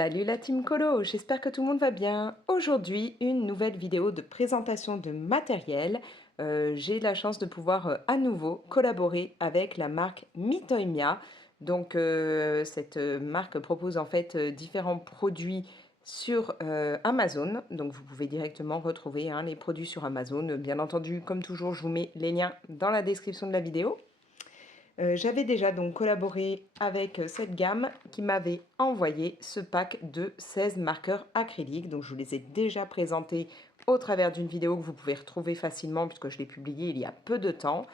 Salut la team Colo, j'espère que tout le monde va bien. Aujourd'hui, une nouvelle vidéo de présentation de matériel. J'ai la chance de pouvoir à nouveau collaborer avec la marque Mitoimia. Donc cette marque propose en fait différents produits sur Amazon. Donc vous pouvez directement retrouver les produits sur Amazon. Bien entendu, comme toujours, je vous mets les liens dans la description de la vidéo. J'avais déjà donc collaboré avec cette gamme qui m'avait envoyé ce pack de 16 marqueurs acryliques. Donc je vous les ai déjà présentés au travers d'une vidéo que vous pouvez retrouver facilement puisque je l'ai publiée il y a peu de temps.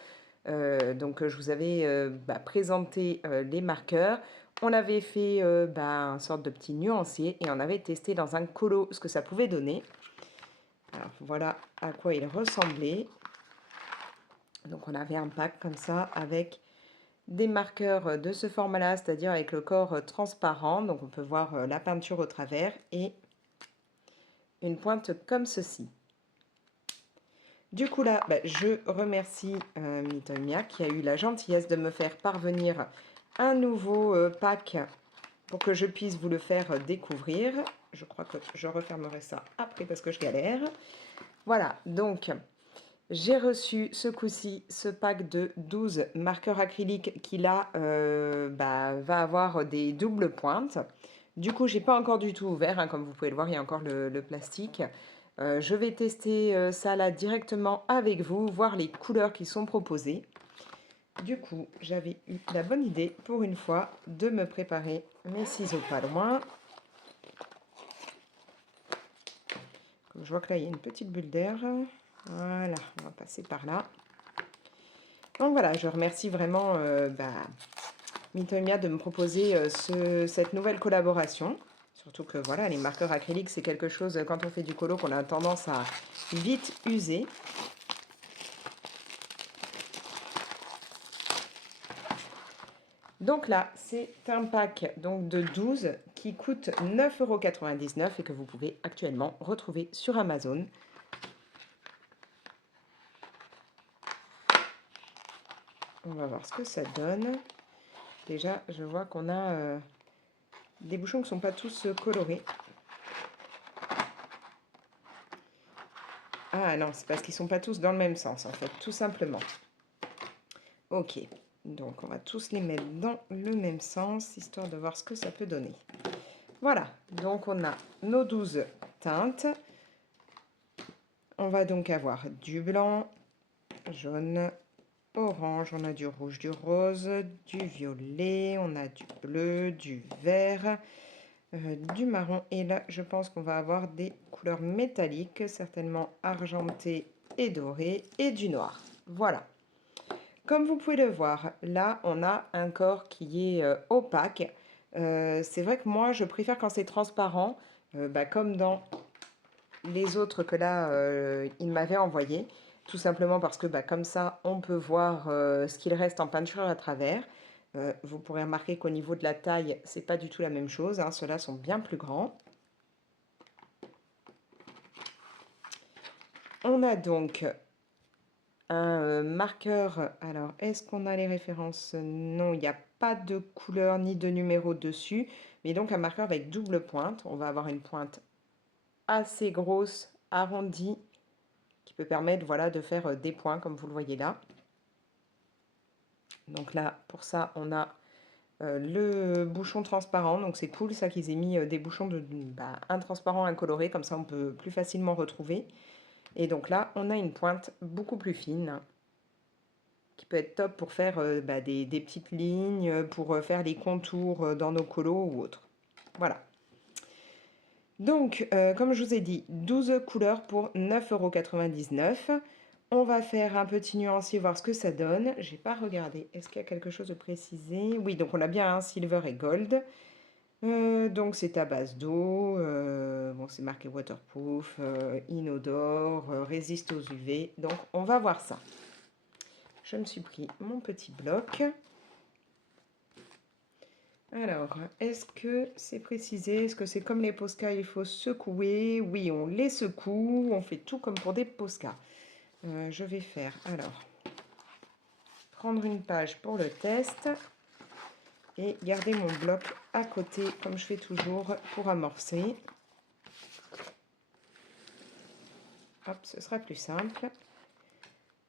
Je vous avais présenté les marqueurs. On avait fait une sorte de petit nuancier et on avait testé dans un colo ce que ça pouvait donner. Alors voilà à quoi il ressemblait. Donc on avait un pack comme ça avec des marqueurs de ce format-là, c'est-à-dire avec le corps transparent, donc on peut voir la peinture au travers, et une pointe comme ceci. Du coup là, je remercie Mitoimia qui a eu la gentillesse de me faire parvenir un nouveau pack pour que je puisse vous le faire découvrir. Je crois que je refermerai ça après parce que je galère. Voilà, donc j'ai reçu ce coup-ci ce pack de 12 marqueurs acryliques qui là va avoir des doubles pointes. Du coup, j'ai pas encore du tout ouvert, comme vous pouvez le voir, il y a encore le plastique. Je vais tester ça là directement avec vous, voir les couleurs qui sont proposées. Du coup, j'avais eu la bonne idée pour une fois de me préparer mes ciseaux pas loin. Comme je vois que là, il y a une petite bulle d'air. Voilà, on va passer par là. Donc voilà, je remercie vraiment Mitoimia de me proposer cette nouvelle collaboration. Surtout que voilà, les marqueurs acryliques, c'est quelque chose, quand on fait du colo, qu'on a tendance à vite user. Donc là, c'est un pack donc, de 12 qui coûte 9,99 € et que vous pouvez actuellement retrouver sur Amazon. On va voir ce que ça donne. Déjà, je vois qu'on a des bouchons qui ne sont pas tous colorés. Ah non, c'est parce qu'ils ne sont pas tous dans le même sens, en fait, tout simplement. Ok, donc on va tous les mettre dans le même sens, histoire de voir ce que ça peut donner. Voilà, donc on a nos 12 teintes. On va donc avoir du blanc, jaune, orange, on a du rouge, du rose, du violet, on a du bleu, du vert, du marron. Et là, je pense qu'on va avoir des couleurs métalliques, certainement argentées et dorées, et du noir. Voilà. Comme vous pouvez le voir, là, on a un corps qui est opaque. C'est vrai que moi, je préfère quand c'est transparent, comme dans les autres que là, il m'avait envoyé. Tout simplement parce que comme ça, on peut voir ce qu'il reste en peinture à travers. Vous pourrez remarquer qu'au niveau de la taille, c'est pas du tout la même chose. Ceux-là sont bien plus grands. On a donc un marqueur. Alors, est-ce qu'on a les références? Non, il n'y a pas de couleur ni de numéro dessus. Mais donc un marqueur avec double pointe. On va avoir une pointe assez grosse, arrondie, qui peut permettre voilà, de faire des points comme vous le voyez là. Donc là, pour ça, on a le bouchon transparent. Donc c'est cool ça qu'ils aient mis des bouchons un transparent, un coloré. Comme ça, on peut plus facilement retrouver. Et donc là, on a une pointe beaucoup plus fine qui peut être top pour faire des petites lignes, pour faire les contours dans nos colos ou autres. Voilà. Donc, comme je vous ai dit, 12 couleurs pour 9,99 €. On va faire un petit nuancier, voir ce que ça donne. Je n'ai pas regardé. Est-ce qu'il y a quelque chose de précisé? Oui, donc on a bien un silver et gold. Donc c'est à base d'eau. Bon, c'est marqué waterproof, inodore, résiste aux UV. Donc on va voir ça. Je me suis pris mon petit bloc. Alors, est-ce que c'est précisé? Est-ce que c'est comme les Posca, il faut secouer? Oui, on les secoue, on fait tout comme pour des Posca. Je vais faire, alors, prendre une page pour le test. et garder mon bloc à côté, comme je fais toujours, pour amorcer. Hop, ce sera plus simple.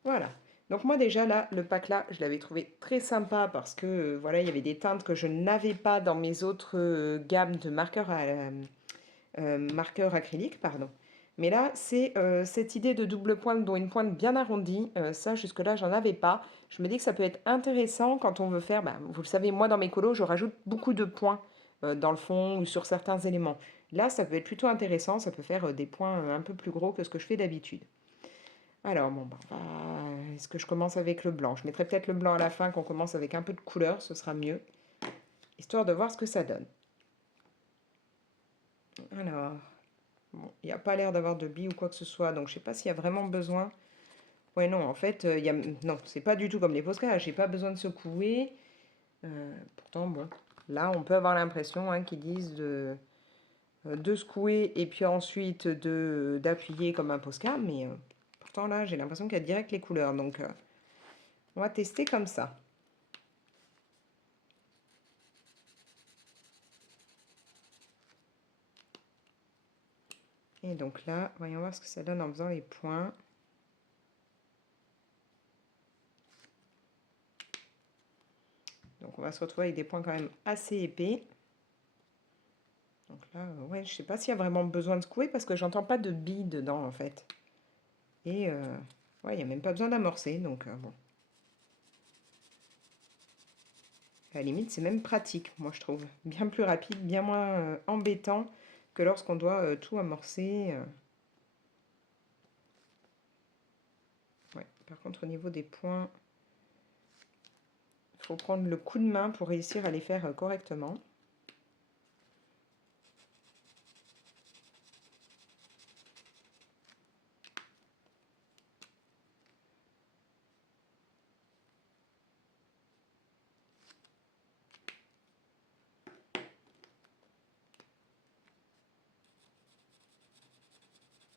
Voilà. Donc moi déjà là, le pack là, je l'avais trouvé très sympa parce que voilà, il y avait des teintes que je n'avais pas dans mes autres gammes de marqueurs acryliques, pardon. Mais là, c'est cette idée de double pointe, dont une pointe bien arrondie. Ça, jusque-là, j'en avais pas. Je me dis que ça peut être intéressant quand on veut faire, bah, vous le savez, moi dans mes colos, je rajoute beaucoup de points dans le fond ou sur certains éléments. Là, ça peut être plutôt intéressant, ça peut faire des points un peu plus gros que ce que je fais d'habitude. Alors, bon, bah, est-ce que je commence avec le blanc? Je mettrai peut-être le blanc à la fin, qu'on commence avec un peu de couleur, ce sera mieux, histoire de voir ce que ça donne. Alors, bon, il n'y a pas l'air d'avoir de billes ou quoi que ce soit, donc je sais pas s'il y a vraiment besoin. Ouais, non, en fait, non, c'est pas du tout comme les Posca, j'ai pas besoin de secouer. Pourtant, bon, là, on peut avoir l'impression qu'ils disent de secouer et puis ensuite d'appuyer comme un Posca, mais pourtant, là, j'ai l'impression qu'il y a direct les couleurs, donc on va tester comme ça. Et donc là, voyons voir ce que ça donne en faisant les points. Donc on va se retrouver avec des points quand même assez épais. Donc là, ouais, je sais pas s'il y a vraiment besoin de secouer parce que j'entends pas de billes dedans en fait. Et ouais, il n'y a même pas besoin d'amorcer, donc bon. À la limite, c'est même pratique, moi je trouve. Bien plus rapide, bien moins embêtant que lorsqu'on doit tout amorcer. Ouais. Par contre, au niveau des points, il faut prendre le coup de main pour réussir à les faire correctement.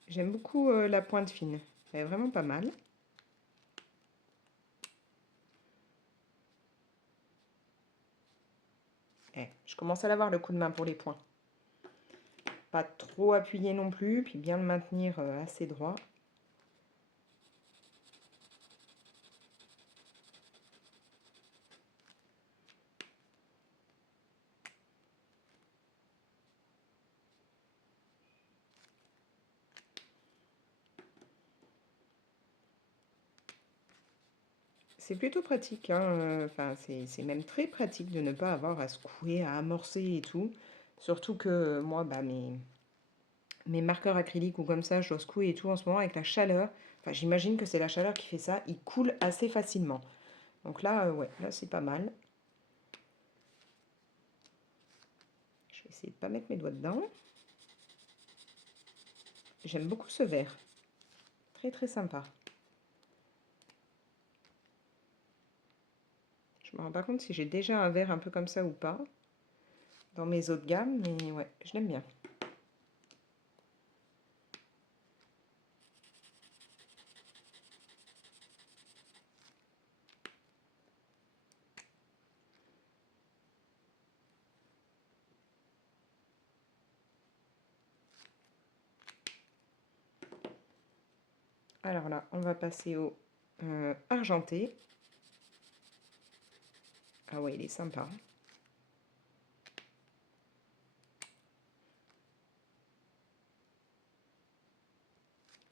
J'aime beaucoup la pointe fine, elle est vraiment pas mal. Je commence à l'avoir le coup de main pour les points. Pas trop appuyer non plus, puis bien le maintenir assez droit. C'est plutôt pratique, hein, enfin, c'est même très pratique de ne pas avoir à secouer, à amorcer et tout. Surtout que moi, bah, mes marqueurs acryliques ou comme ça, je dois secouer et tout en ce moment avec la chaleur. Enfin, j'imagine que c'est la chaleur qui fait ça. Ils coulent assez facilement. Donc là, ouais, là c'est pas mal. Je vais essayer de pas mettre mes doigts dedans. J'aime beaucoup ce vert. Très très sympa. Je me rends pas compte si j'ai déjà un vert un peu comme ça ou pas dans mes autres gammes, mais ouais, je l'aime bien. Alors là, on va passer au argenté. Ah ouais, il est sympa.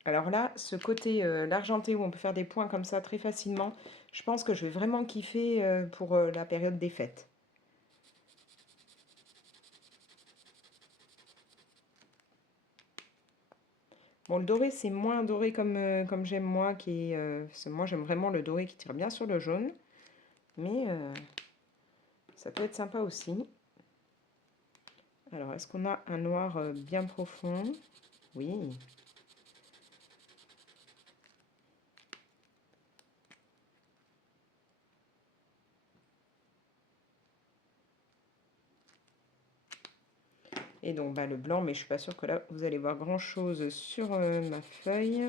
Alors là, ce côté l'argenté où on peut faire des points comme ça très facilement, je pense que je vais vraiment kiffer pour la période des fêtes. Bon, le doré, c'est moins doré comme j'aime moi, parce que moi j'aime vraiment le doré qui tire bien sur le jaune, mais ça peut être sympa aussi. Alors, est-ce qu'on a un noir bien profond? Oui. Et donc bah, le blanc, mais je suis pas sûre que là vous allez voir grand chose sur ma feuille.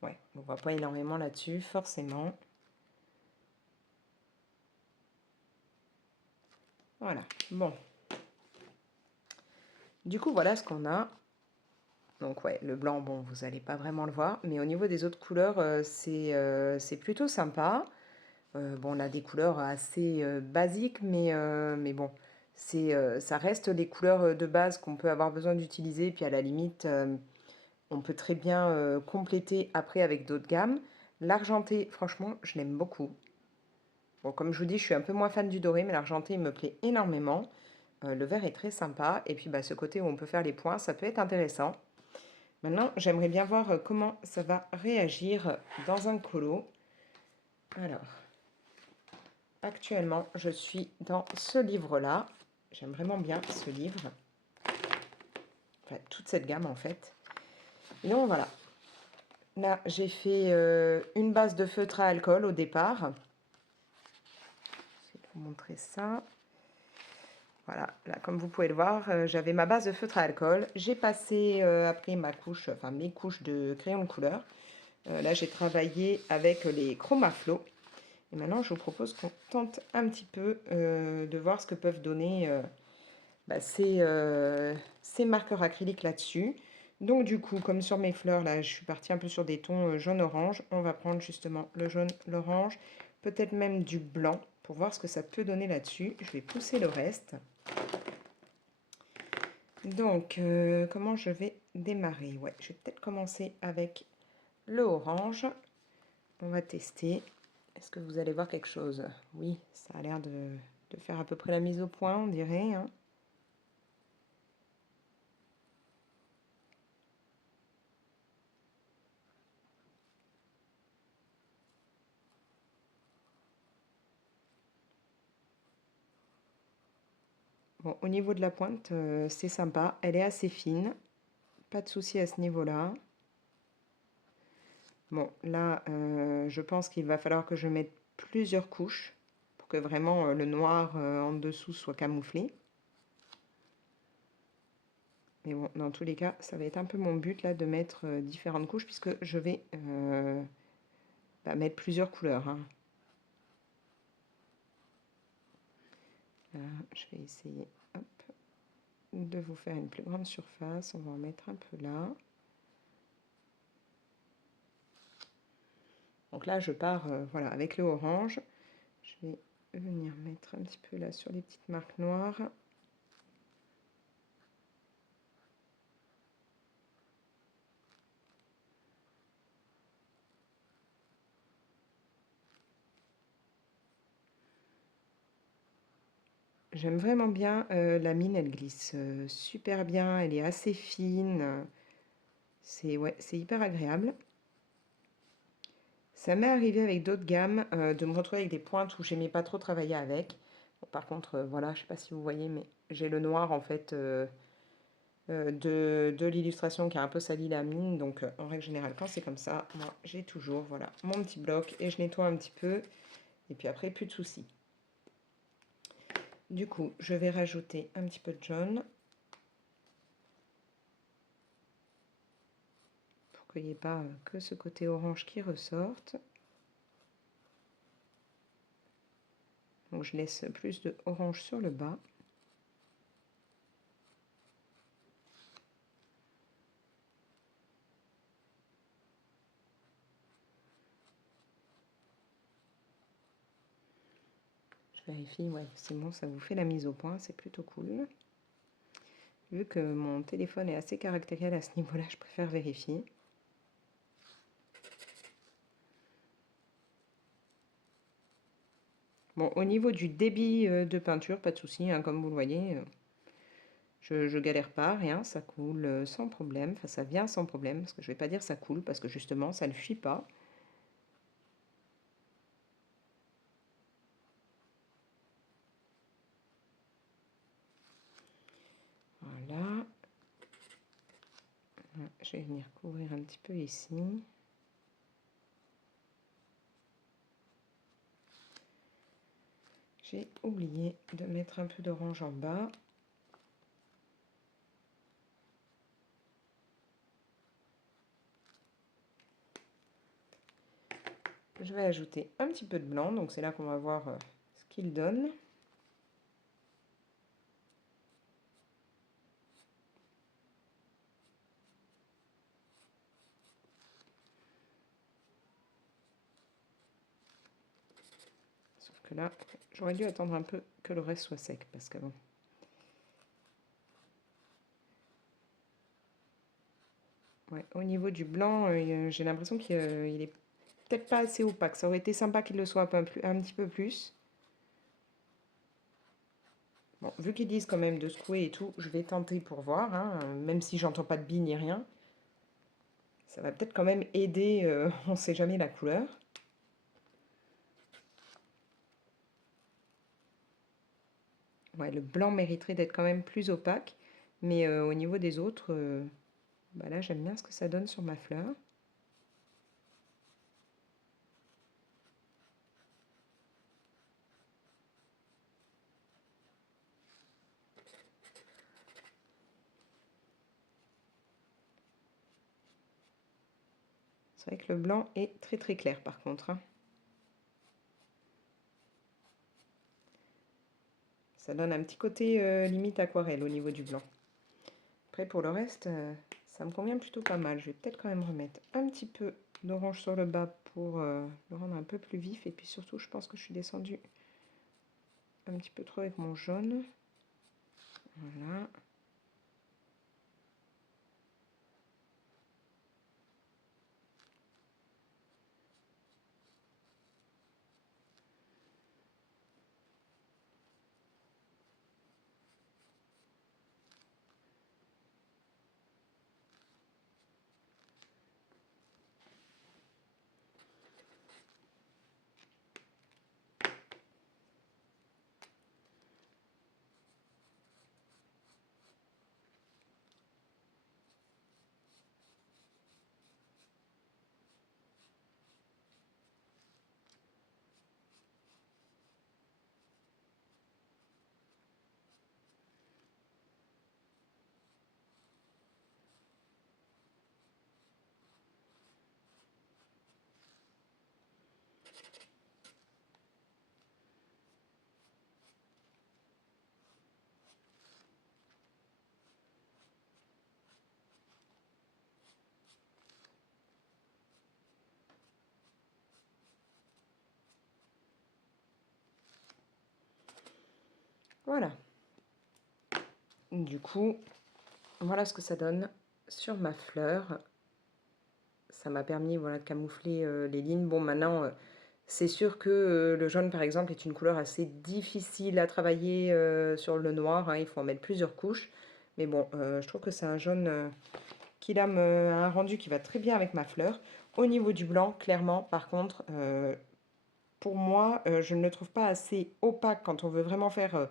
Ouais, on voit pas énormément là-dessus, forcément. Voilà, bon. Du coup, voilà ce qu'on a. Donc ouais, le blanc, bon, vous n'allez pas vraiment le voir, mais au niveau des autres couleurs, c'est plutôt sympa. Bon, on a des couleurs assez basiques, mais bon, ça reste les couleurs de base qu'on peut avoir besoin d'utiliser, puis à la limite, on peut très bien compléter après avec d'autres gammes. L'argenté, franchement, je l'aime beaucoup. Bon, comme je vous dis, je suis un peu moins fan du doré, mais l'argenté, il me plaît énormément. Le vert est très sympa, et puis bah, ce côté où on peut faire les points, ça peut être intéressant. Maintenant, j'aimerais bien voir comment ça va réagir dans un colo. Alors, actuellement, je suis dans ce livre-là. J'aime vraiment bien ce livre. Enfin, toute cette gamme, en fait. Et donc, voilà. Là, j'ai fait une base de feutre à alcool au départ. Je vais vous montrer ça. Voilà, là, comme vous pouvez le voir, j'avais ma base de feutre à alcool. J'ai passé après ma couche, enfin mes couches de crayon de couleur. Là, j'ai travaillé avec les Chromaflow. Et maintenant, je vous propose qu'on tente un petit peu de voir ce que peuvent donner bah, ces marqueurs acryliques là-dessus. Donc du coup, comme sur mes fleurs, là, je suis partie un peu sur des tons jaune-orange. On va prendre justement le jaune, l'orange, peut-être même du blanc pour voir ce que ça peut donner là-dessus. Je vais pousser le reste. Donc, comment je vais démarrer? Ouais, je vais peut-être commencer avec le orange. On va tester. Est-ce que vous allez voir quelque chose? Oui, ça a l'air de faire à peu près la mise au point, on dirait, hein. Bon, au niveau de la pointe, c'est sympa. Elle est assez fine. Pas de souci à ce niveau-là. Bon, là, je pense qu'il va falloir que je mette plusieurs couches pour que vraiment le noir en dessous soit camouflé. Mais bon, dans tous les cas, ça va être un peu mon but là de mettre différentes couches puisque je vais bah, mettre plusieurs couleurs, hein. Là, je vais essayer hop, de vous faire une plus grande surface. On va en mettre un peu là. Donc là, je pars voilà, avec le orange. Je vais venir mettre un petit peu là sur les petites marques noires. J'aime vraiment bien la mine, elle glisse super bien, elle est assez fine. C'est ouais, c'est hyper agréable. Ça m'est arrivé avec d'autres gammes de me retrouver avec des pointes où j'aimais pas trop travailler avec. Bon, par contre, voilà, je sais pas si vous voyez, mais j'ai le noir en fait de l'illustration qui a un peu sali la mine. Donc en règle générale, quand c'est comme ça, moi j'ai toujours voilà, mon petit bloc et je nettoie un petit peu. Et puis après, plus de soucis. Du coup, je vais rajouter un petit peu de jaune pour qu'il n'y ait pas que ce côté orange qui ressorte. Donc je laisse plus de orange sur le bas. Je vérifie, ouais, c'est bon, ça vous fait la mise au point, c'est plutôt cool. Vu que mon téléphone est assez caractériel à ce niveau-là, je préfère vérifier. Bon, au niveau du débit de peinture, pas de souci, hein, comme vous le voyez, je galère pas, rien, ça coule sans problème, enfin ça vient sans problème, parce que je vais pas dire ça coule, parce que justement, ça ne fuit pas. Voilà. Je vais venir couvrir un petit peu ici. J'ai oublié de mettre un peu d'orange en bas. Je vais ajouter un petit peu de blanc, donc c'est là qu'on va voir ce qu'il donne. que là, j'aurais dû attendre un peu que le reste soit sec, parce que bon. Ouais, au niveau du blanc, j'ai l'impression qu'il est peut-être pas assez opaque. Ça aurait été sympa qu'il le soit un petit peu plus. Bon, vu qu'ils disent quand même de secouer et tout, je vais tenter pour voir, hein, même si j'entends pas de billes ni rien. Ça va peut-être quand même aider, on ne sait jamais la couleur. Ouais, le blanc mériterait d'être quand même plus opaque, mais au niveau des autres, bah là j'aime bien ce que ça donne sur ma fleur. C'est vrai que le blanc est très très clair par contre, hein. Ça donne un petit côté limite aquarelle au niveau du blanc. Après pour le reste, ça me convient plutôt pas mal. Je vais peut-être quand même remettre un petit peu d'orange sur le bas pour le rendre un peu plus vif. Et puis surtout, je pense que je suis descendue un petit peu trop avec mon jaune. Voilà. Voilà. Du coup, voilà ce que ça donne sur ma fleur. Ça m'a permis, voilà, de camoufler les lignes. Bon, maintenant, c'est sûr que le jaune, par exemple, est une couleur assez difficile à travailler sur le noir, hein. Il faut en mettre plusieurs couches. Mais bon, je trouve que c'est un jaune qui là a un rendu qui va très bien avec ma fleur. Au niveau du blanc, clairement, par contre, pour moi, je ne le trouve pas assez opaque quand on veut vraiment faire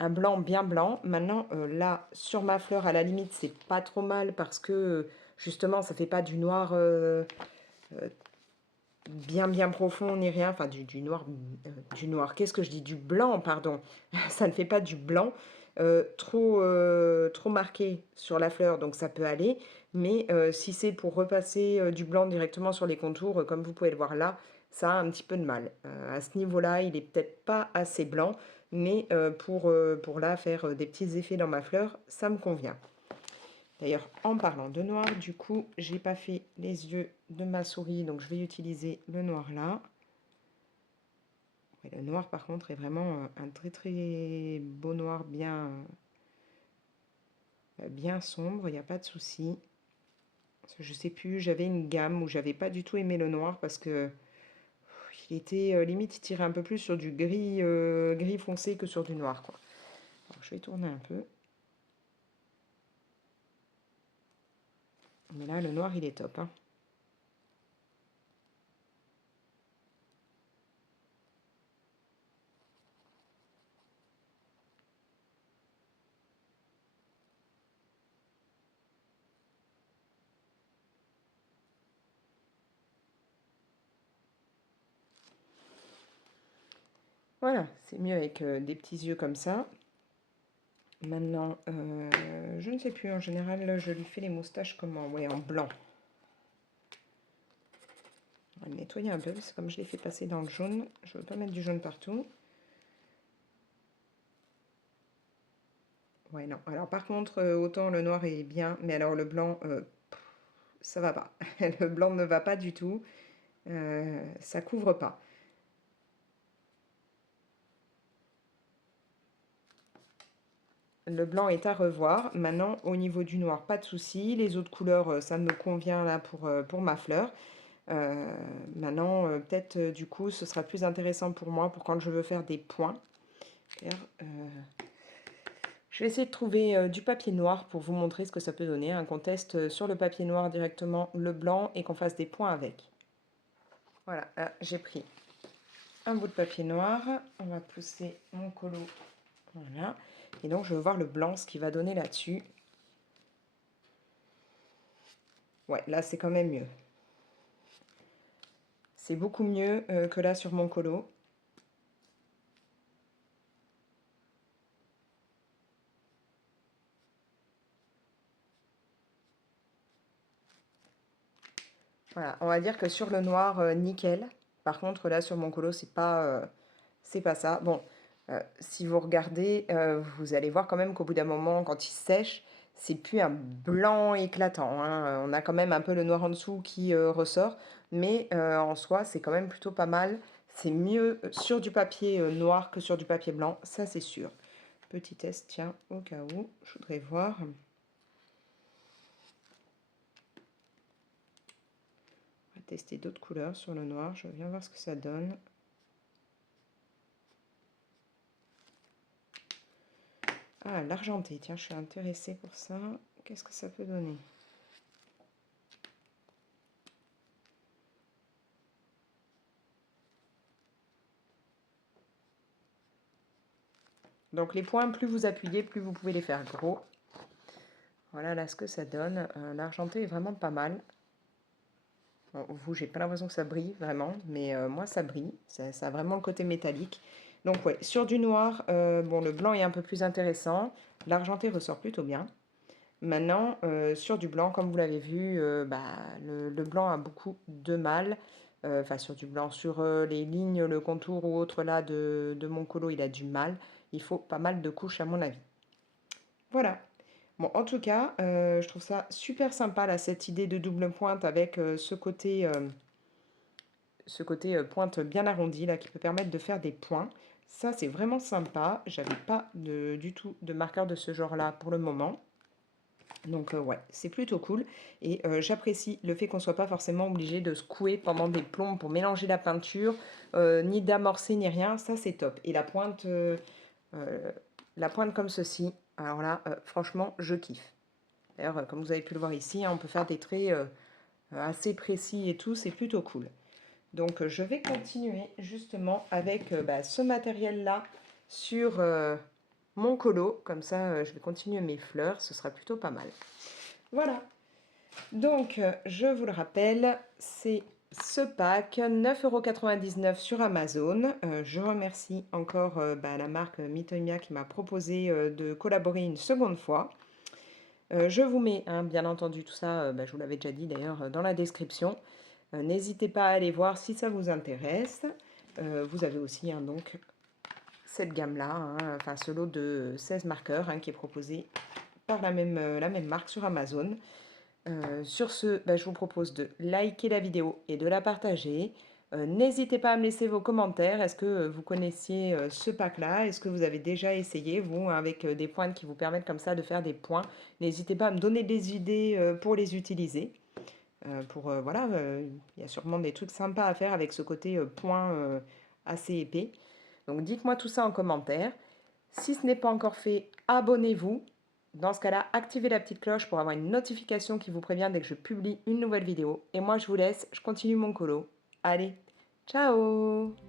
un blanc bien blanc. Maintenant, là, sur ma fleur, à la limite, c'est pas trop mal parce que, justement, ça fait pas du noir bien profond ni rien. Enfin, du noir. Qu'est-ce que je dis? Du blanc, pardon. Ça ne fait pas du blanc trop marqué sur la fleur, donc ça peut aller. Mais si c'est pour repasser du blanc directement sur les contours, comme vous pouvez le voir là, ça a un petit peu de mal. À ce niveau-là, il est peut-être pas assez blanc, mais pour là faire des petits effets dans ma fleur, ça me convient. D'ailleurs, en parlant de noir, du coup, j'ai pas fait les yeux de ma souris, donc je vais utiliser le noir là. Ouais, le noir, par contre, est vraiment un très très beau noir bien sombre, il n'y a pas de souci. Je sais plus, j'avais une gamme où j'avais pas du tout aimé le noir parce que il était limite, il tirait un peu plus sur du gris foncé que sur du noir, quoi. Alors, je vais tourner un peu. Mais là, le noir, il est top, hein. Voilà, c'est mieux avec des petits yeux comme ça. Maintenant, je ne sais plus, en général, je lui fais les moustaches comment? Ouais, en blanc. On va le nettoyer un peu, parce que comme je l'ai fait passer dans le jaune, je ne veux pas mettre du jaune partout. Ouais, non. Alors par contre, autant le noir est bien, mais alors le blanc, ça va pas. Le blanc ne va pas du tout. Ça couvre pas. le blanc est à revoir. Maintenant, au niveau du noir, pas de souci. Les autres couleurs, ça me convient là pour ma fleur. Maintenant, peut-être du coup, ce sera plus intéressant pour moi pour quand je veux faire des points. Je vais essayer de trouver du papier noir pour vous montrer ce que ça peut donner. Qu'on teste sur le papier noir directement le blanc et qu'on fasse des points avec. Voilà, j'ai pris un bout de papier noir. On va pousser mon colo. Voilà. Et donc, je vais voir le blanc, ce qu'il va donner là-dessus. Ouais, là, c'est quand même mieux. C'est beaucoup mieux que là sur mon colo. Voilà, on va dire que sur le noir, nickel. Par contre, là, sur mon colo, c'est pas ça. Bon, si vous regardez, vous allez voir quand même qu'au bout d'un moment, quand il sèche, c'est plus un blanc éclatant, hein. On a quand même un peu le noir en dessous qui ressort. Mais en soi, c'est quand même plutôt pas mal. C'est mieux sur du papier noir que sur du papier blanc, ça c'est sûr. Petit test, tiens, au cas où, je voudrais voir. On va tester d'autres couleurs sur le noir, je viens voir ce que ça donne. Ah, l'argenté, tiens, je suis intéressée pour ça. Qu'est-ce que ça peut donner? Donc les points, plus vous appuyez, plus vous pouvez les faire gros. Voilà là ce que ça donne. L'argenté est vraiment pas mal. Bon, vous, j'ai pas l'impression que ça brille vraiment, mais moi ça brille. Ça a vraiment le côté métallique. Donc ouais, sur du noir, bon, le blanc est un peu plus intéressant. L'argenté ressort plutôt bien. Maintenant, sur du blanc, comme vous l'avez vu, bah, le blanc a beaucoup de mal. Enfin, sur du blanc, sur les lignes, le contour ou autre là de mon colo, il a du mal. Il faut pas mal de couches à mon avis. Voilà. Bon, en tout cas, je trouve ça super sympa là, cette idée de double pointe avec ce côté pointe bien arrondi là qui peut permettre de faire des points. Ça, c'est vraiment sympa. J'avais pas du tout de marqueur de ce genre-là pour le moment. Donc ouais, c'est plutôt cool. Et j'apprécie le fait qu'on ne soit pas forcément obligé de secouer pendant des plombes pour mélanger la peinture, ni d'amorcer, ni rien. Ça, c'est top. Et la pointe comme ceci, alors là, franchement, je kiffe. D'ailleurs, comme vous avez pu le voir ici, hein, on peut faire des traits assez précis et tout, c'est plutôt cool. Donc je vais continuer justement avec bah, ce matériel-là sur mon colo. Comme ça, je vais continuer mes fleurs, ce sera plutôt pas mal. Voilà. Donc, je vous le rappelle, c'est ce pack, 9,99 € sur Amazon. Je remercie encore bah, la marque Mitoymia qui m'a proposé de collaborer une seconde fois. Je vous mets, hein, bien entendu, tout ça, bah, je vous l'avais déjà dit d'ailleurs, dans la description. N'hésitez pas à aller voir si ça vous intéresse. Vous avez aussi hein, donc cette gamme-là, hein, enfin ce lot de 16 marqueurs hein, qui est proposé par la même marque sur Amazon. Sur ce, bah, je vous propose de liker la vidéo et de la partager. N'hésitez pas à me laisser vos commentaires. Est-ce que vous connaissiez ce pack-là? Est-ce que vous avez déjà essayé, vous, avec des pointes qui vous permettent comme ça de faire des points? N'hésitez pas à me donner des idées pour les utiliser. Voilà, il y a sûrement des trucs sympas à faire avec ce côté point assez épais. Donc dites-moi tout ça en commentaire. Si ce n'est pas encore fait, abonnez-vous. Dans ce cas-là, activez la petite cloche pour avoir une notification qui vous prévient dès que je publie une nouvelle vidéo. Et moi, je vous laisse, je continue mon colo. Allez, ciao!